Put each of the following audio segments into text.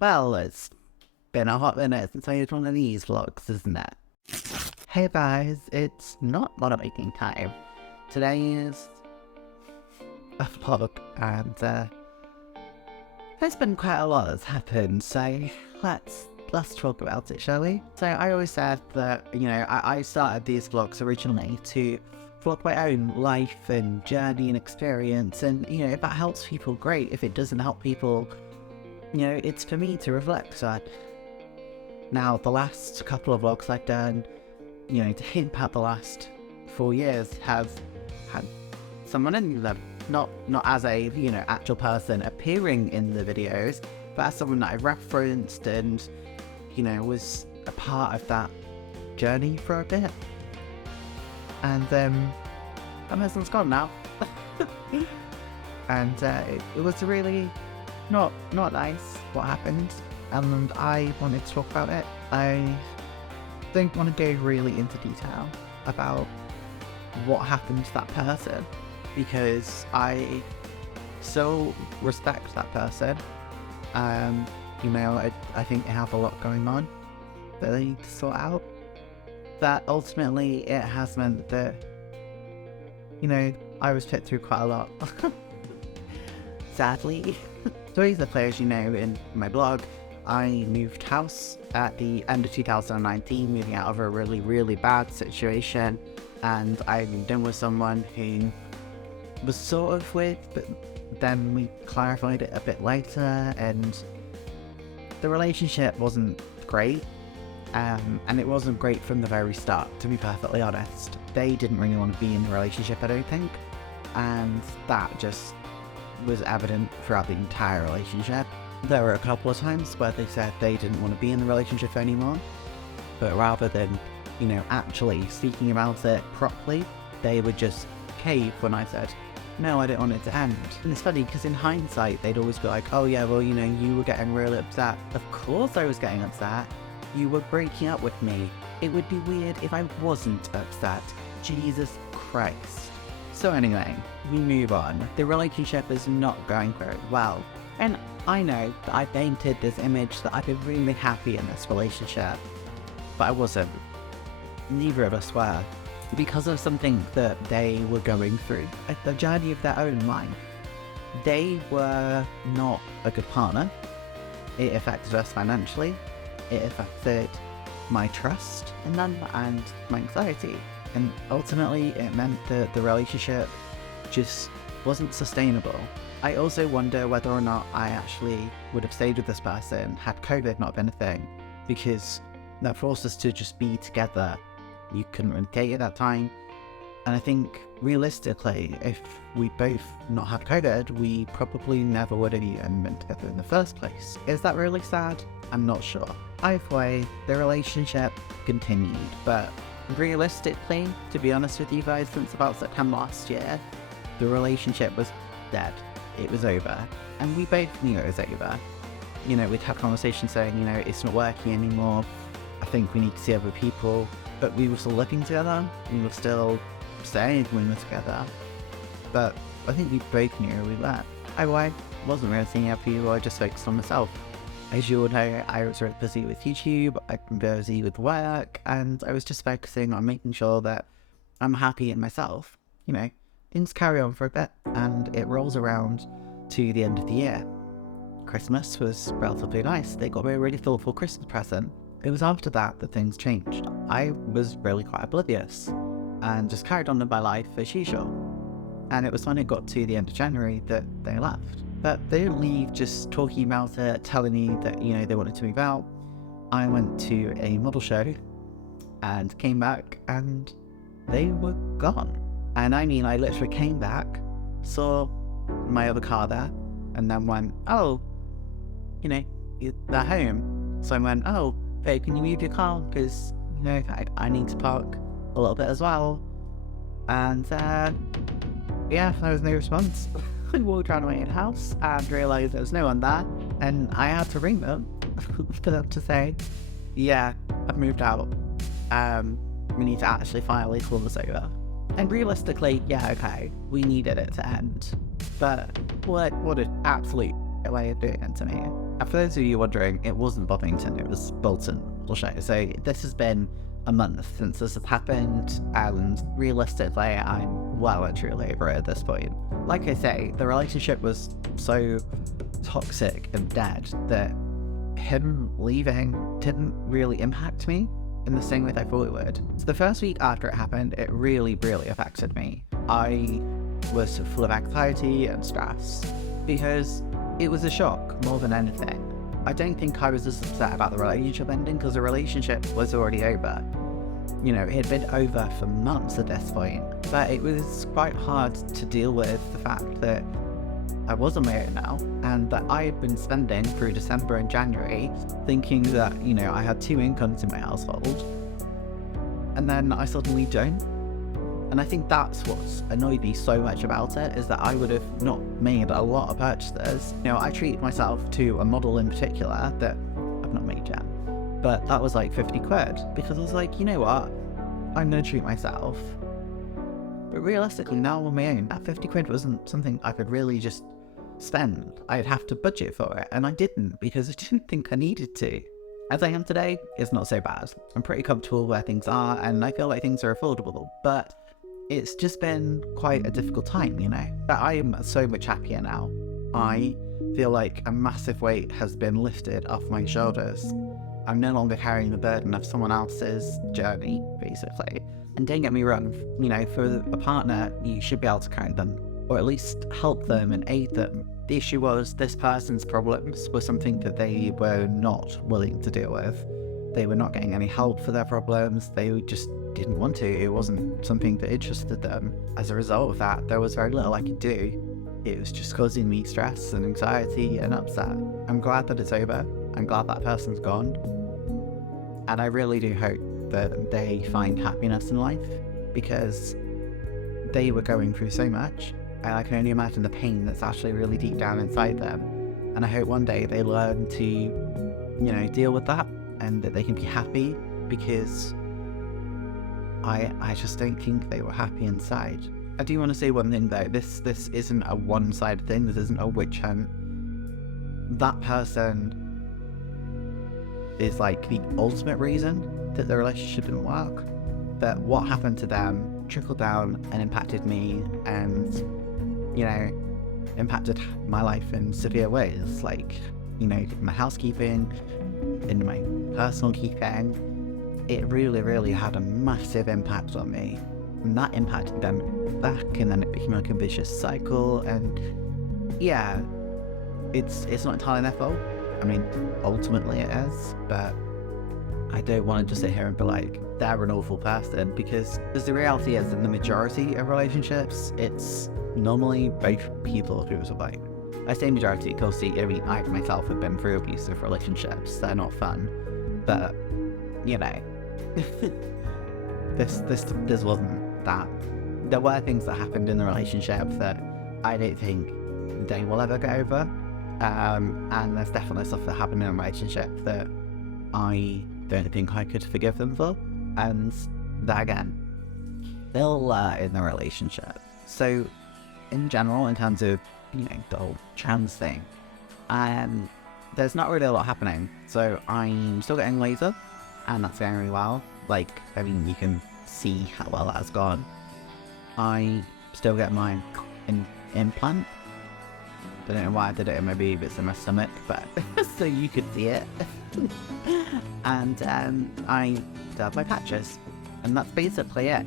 Well, it's been a hot minute since I did one of these vlogs, isn't it? Hey guys, it's not a lot of making time. Today is a vlog, and there's been quite a lot that's happened, so let's talk about it, shall we? So I always said that, I started these vlogs originally to vlog my own life and journey and experience, and, if that helps people, great. If it doesn't help people, it's for me to reflect on. Now, the last couple of vlogs I've done, to hint about the last 4 years, have had someone in them. Not as a, actual person appearing in the videos, but as someone that I referenced and, was a part of that journey for a bit. And that person's gone now. And it was really not nice what happened, and I wanted to talk about it. I don't want to go really into detail about what happened to that person, because I so respect that person. I think they have a lot going on that they need to sort out, that ultimately it has meant that, I was put through quite a lot. Sadly. So as the players in my blog, I moved house at the end of 2019, moving out of a really, really bad situation, and I moved in with someone who was sort of with, but then we clarified it a bit later, and the relationship wasn't great, and it wasn't great from the very start, to be perfectly honest. They didn't really want to be in the relationship, I don't think, and that just was evident throughout the entire relationship. There were a couple of times where they said they didn't want to be in the relationship anymore, but rather than, actually speaking about it properly, they would just cave when I said, no, I don't want it to end. And it's funny, because in hindsight, they'd always be like, oh yeah, well, you were getting really upset. Of course I was getting upset. You were breaking up with me. It would be weird if I wasn't upset. Jesus Christ. So anyway, we move on. The relationship is not going very well. And I know that I painted this image that I'd been really happy in this relationship, but I wasn't. Neither of us were. Because of something that they were going through, the journey of their own life. They were not a good partner. It affected us financially. It affected my trust in them and my anxiety. And ultimately, it meant that the relationship just wasn't sustainable. I also wonder whether or not I actually would have stayed with this person had COVID not been a thing, because that forced us to just be together. You couldn't really date at that time. And I think, realistically, if we both not had COVID, we probably never would have even been together in the first place. Is that really sad? I'm not sure. Either way, the relationship continued, but realistically, to be honest with you guys, since about September last year, the relationship was dead. It was over. And we both knew it was over. We'd had conversations saying, it's not working anymore. I think we need to see other people. But we were still living together. We were still staying when we were together. But I think we both knew we were. I wasn't really seeing other people. I just focused on myself. As you all know, I was really busy with YouTube, I've been busy with work, and I was just focusing on making sure that I'm happy in myself. Things carry on for a bit, and it rolls around to the end of the year. Christmas was relatively nice. They got me a really thoughtful Christmas present. It was after that things changed. I was really quite oblivious, and just carried on with my life as usual. And it was when it got to the end of January that they left. But they didn't leave just talking about it, telling me that, they wanted to move out. I went to a model show and came back and they were gone. And I mean, I literally came back, saw my other car there, and then went, oh, they're home. So I went, oh, babe, can you move your car? Because, I need to park a little bit as well. And, yeah, there was no response. I walked around my own house and realised there was no one there, and I had to ring them for them to say, yeah, I've moved out. We need to actually finally call this over. And realistically, yeah, okay, we needed it to end. But what an absolute way of doing it to me. And for those of you wondering, it wasn't Bovington, it was Bolton. So this has been a month since this has happened, and realistically, I'm well and truly over it at this point. Like I say, the relationship was so toxic and dead that him leaving didn't really impact me in the same way that I thought it would. So the first week after it happened, it really affected me. I was full of anxiety and stress because it was a shock more than anything. I don't think I was as upset about the relationship ending because the relationship was already over. You know, it had been over for months at this point, but it was quite hard to deal with the fact that I wasn't married now, and that I had been spending through December and January thinking that, you know, I had 2 incomes in my household, and then I suddenly don't. And I think that's what's annoyed me so much about it, is that I would have not made a lot of purchases. You know, I treated myself to a model in particular that I've not made yet, but that was like 50 quid, because I was like, you know what, I'm gonna treat myself. But realistically, now on my own, that 50 quid wasn't something I could really just spend. I'd have to budget for it, and I didn't, because I didn't think I needed to. As I am today, it's not so bad. I'm pretty comfortable where things are, and I feel like things are affordable, but it's just been quite a difficult time, you know? But I am so much happier now. I feel like a massive weight has been lifted off my shoulders. I'm no longer carrying the burden of someone else's journey, basically. And don't get me wrong, you know, for a partner, you should be able to carry them, or at least help them and aid them. The issue was this person's problems were something that they were not willing to deal with. They were not getting any help for their problems. They just didn't want to. It wasn't something that interested them. As a result of that, there was very little I could do. It was just causing me stress and anxiety and upset. I'm glad that it's over. I'm glad that person's gone. And I really do hope that they find happiness in life, because they were going through so much, and I can only imagine the pain that's actually really deep down inside them. And I hope one day they learn to, you know, deal with that, and that they can be happy, because I just don't think they were happy inside. I do want to say one thing though, this isn't a one-sided thing, this isn't a witch hunt. That person is like the ultimate reason that the relationship didn't work. But what happened to them trickled down and impacted me, and, you know, impacted my life in severe ways, like, you know, my housekeeping, in my personal keeping. It really had a massive impact on me, and that impacted them back, and then it became like a vicious cycle. And yeah, it's not entirely their fault. I mean, ultimately it is, but I don't want to just sit here and be like, they're an awful person, because the reality is, in the majority of relationships, it's normally both people who are to blame. I say majority because, I mean, I myself have been through abusive relationships. They're not fun, but, you know, this wasn't that. There were things that happened in the relationship that I don't think they will ever get over, and there's definitely stuff that happened in a relationship that I don't think I could forgive them for, and that again, they'll in the relationship. So in general, in terms of, you know, the whole trans thing, there's not really a lot happening. So I'm still getting laser, and that's going really well. Like, I mean, you can see how well that's gone. I still get my implant. I don't know why I did it in my boobs in my stomach, but so you could see it. And I still have my patches, and that's basically it.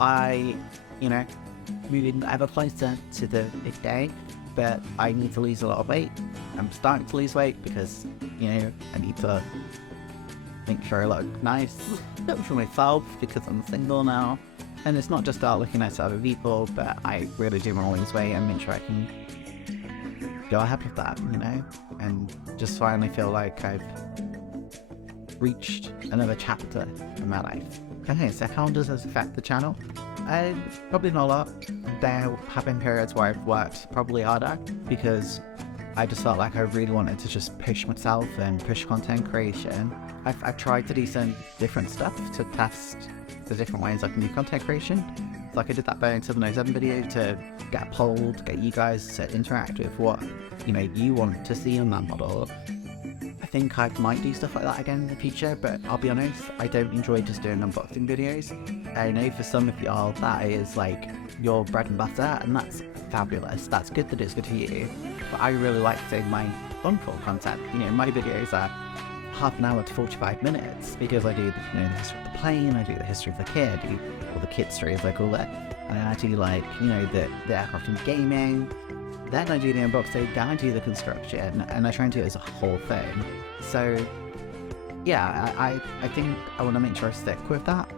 I, you know, moving ever closer to the big day, but I need to lose a lot of weight. I'm starting to lose weight because, you know, I need to make sure I look nice for myself, because I'm single now. And it's not just about looking nice to other people, but I really do want to lose weight and make sure I can go ahead with that, you know, and just finally feel like I've reached another chapter in my life. Okay, so how does this affect the channel? Probably not a lot. There have been periods where I've worked probably harder, because I just felt like I really wanted to just push myself and push content creation. I've tried to do some different stuff to test the different ways I can do content creation, Like I did that Boeing 707 video to get a poll, to get you guys to interact with what, you know, you want to see on that model. I think I might do stuff like that again in the future, but I'll be honest, I don't enjoy just doing unboxing videos. I know for some of y'all that is like your bread and butter, and that's fabulous. That's good that it's good for you. But I really like doing my fun-full content. You know, my videos are half an hour to 45 minutes because I do, you know, the history of the plane, I do the history of the kit, I do all the kit story as I call it, and then I do like, you know, the aircraft and gaming. Then I do the unboxing, then I do the construction, and I try and do it as a whole thing. So yeah, I think I want to make sure I stick with that.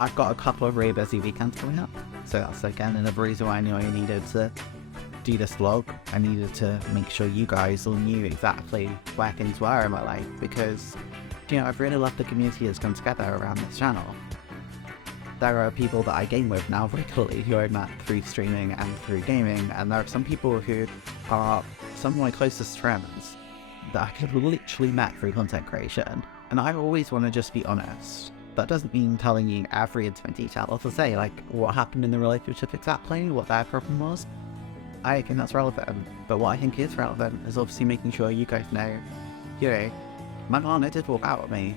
I've got a couple of really busy weekends coming up, so that's again another reason why I knew I needed to do this vlog. I needed to make sure you guys all knew exactly where things were in my life, because, you know, I've really loved the community that's come together around this channel. There are people that I game with now regularly who I met through streaming and through gaming, and there are some people who are some of my closest friends that I have literally met through content creation. And I always want to just be honest. That doesn't mean telling you every intimate detail, or to say like what happened in the relationship exactly, what their problem was. I think that's relevant, but what I think is relevant is obviously making sure you guys know, you know, my partner did walk out with me.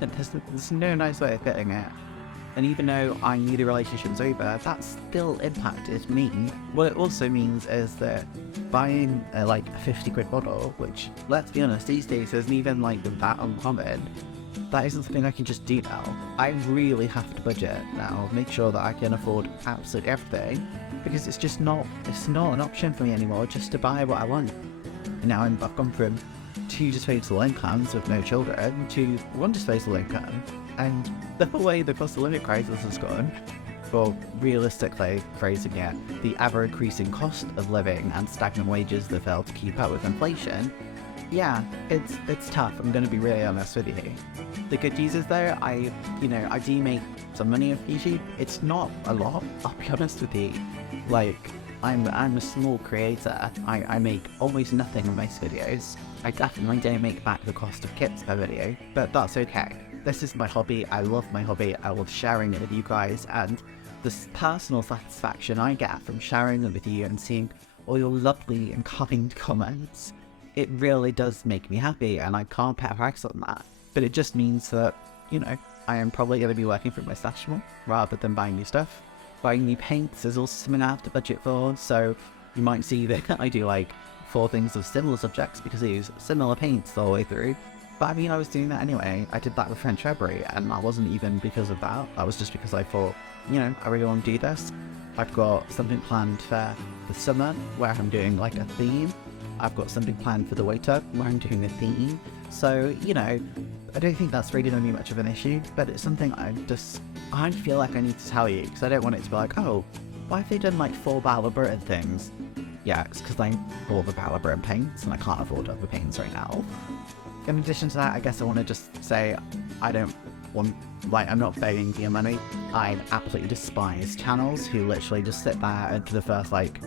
And there's no nice way of getting it. And even though I knew the relationship's over, that still impacted me. What it also means is that buying like a 50 quid bottle, which, let's be honest, these days isn't even like that uncommon, that isn't something I can just do now. I really have to budget now, make sure that I can afford absolutely everything, because it's just not, an option for me anymore just to buy what I want. And now I've gone from 2 disposable incomes with no children to 1 disposable income, and the way the cost of living crisis has gone, well, realistically phrasing it, the ever-increasing cost of living and stagnant wages that fail to keep up with inflation, yeah, it's tough. I'm going to be really honest with you. The good news is though, I do make some money off YouTube. It's not a lot, I'll be honest with you. Like, I'm a small creator. I make almost nothing on most videos. I definitely don't make back the cost of kits per video, but that's okay. This is my hobby. I love my hobby. I love sharing it with you guys, and this personal satisfaction I get from sharing it with you and seeing all your lovely and kind comments, it really does make me happy, and I can't put a price on that. But it just means that, you know, I am probably going to be working for my stash more rather than buying new stuff. Buying new paints is also something I have to budget for, so you might see that I do like 4 things of similar subjects because I use similar paints the whole way through. But I mean, I was doing that anyway. I did that with French February, and that wasn't even because of that. That was just because I thought, you know, I really want to do this. I've got something planned for the summer where I'm doing like a theme. I've got something planned for the winter where I'm doing a theme. So, you know, I don't think that's really going to be much of an issue, but it's something I feel like I need to tell you, because I don't want it to be like, oh, why have they done like 4 Battle Britain things? Yeah, it's because I bought the Battle Britain paints and I can't afford other paints right now. In addition to that, I guess I want to just say I don't want, like, I'm not begging for your money. I absolutely despise channels who literally just sit there and for the first like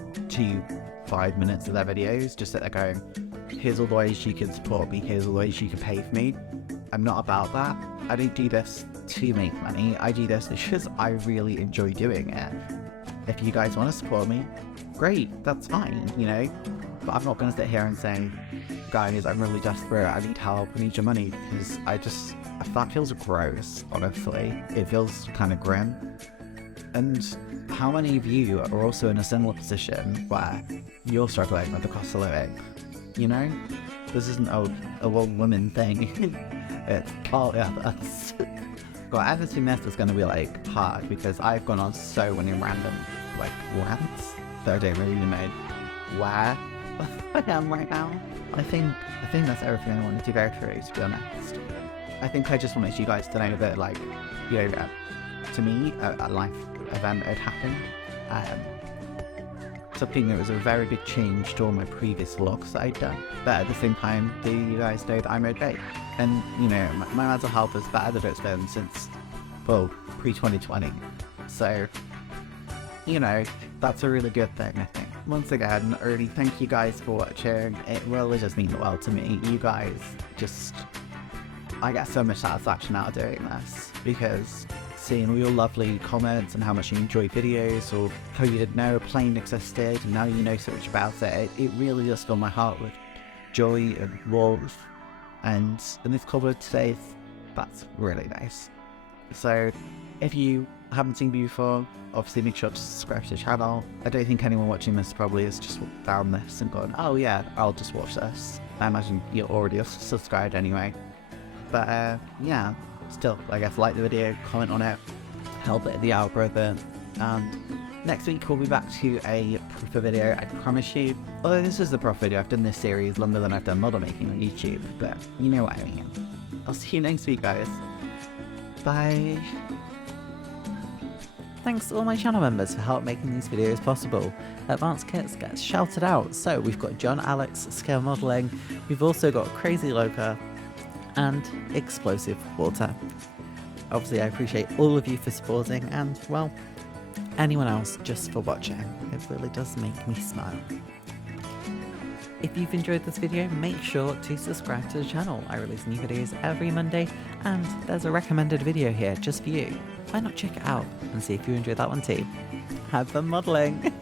5 minutes of their videos just sit there going, here's all the ways you can support me, here's all the ways you can pay for me. I'm not about that. I don't do this to make money. I do this because I really enjoy doing it. If you guys want to support me, great, that's fine, you know? But I'm not going to sit here and say, guys, I'm really desperate, I need help, I need your money, because that feels gross, honestly. It feels kind of grim. And how many of you are also in a similar position where you're struggling with the cost of living? You know? This isn't a one woman thing. It's all of us. God, everything this is going to be like hard because I've gone on so many random like rants that I don't really know where I am right now. I think that's everything I wanted to go through, to be honest. I think I just wanted you guys to know that, like, you know, to me, a life event had happened. Something that was a very big change to all my previous vlogs that I'd done. But at the same time, do you guys know that I'm okay? And, you know, my mental health is better than it's been since, well, pre-2020. So, you know, that's a really good thing, I think. Once again, really thank you guys for watching. It really does mean the world to me. You guys just I get so much satisfaction out of doing this, because seeing all your lovely comments and how much you enjoy videos, or how you didn't know a plane existed and now you know so much about it, it really does fill my heart with joy and warmth. And in this cover today, that's really nice. So if you haven't seen me before, obviously make sure to subscribe to the channel. I don't think anyone watching this probably has just found this and gone, oh yeah, I'll just watch this. I imagine you're already subscribed anyway. But yeah, still, I guess like the video, comment on it, help it in the algorithm. And next week we'll be back to a proper video, I promise you. Although this is the proper video, I've done this series longer than I've done model making on YouTube, but you know what I mean. I'll see you next week, guys. Bye. Thanks to all my channel members for help making these videos possible. Advanced Kits gets shouted out, so we've got John Alex Scale Modelling, we've also got Crazy Loca, and Explosive Water. Obviously I appreciate all of you for supporting, and well, anyone else just for watching. It really does make me smile. If you've enjoyed this video, make sure to subscribe to the channel. I release new videos every Monday, and there's a recommended video here just for you. Why not check it out and see if you enjoyed that one too? Have fun modelling!